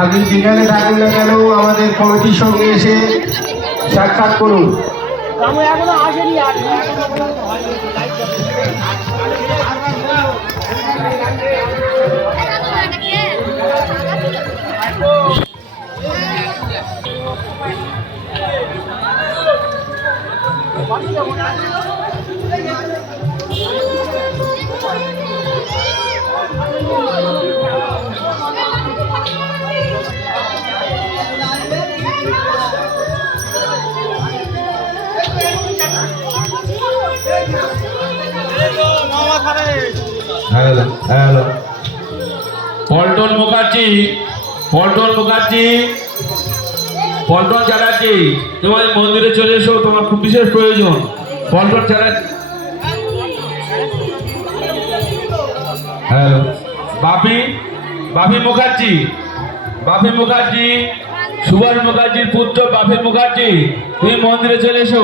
আপনি যেখানে থাকেন না কেন আমাদের কমিটির সঙ্গে এসে সাক্ষাৎ করুন। এখনো আসেনি হ্যালো হ্যালো পল্টন মুখার্জি, পল্টন মুখার্জি, পল্টন চ্যাটার্জি, তোমাদের মন্দিরে চলে এসো, তোমার খুব বিশেষ প্রয়োজন। পল্টন চ্যাটার্জি, হ্যালো বাপি, বাপি মুখার্জি, বাপি মুখার্জি, সুভাষ মুখার্জির পুত্র বাপি মুখার্জি, তুমি মন্দিরে চলে এসো।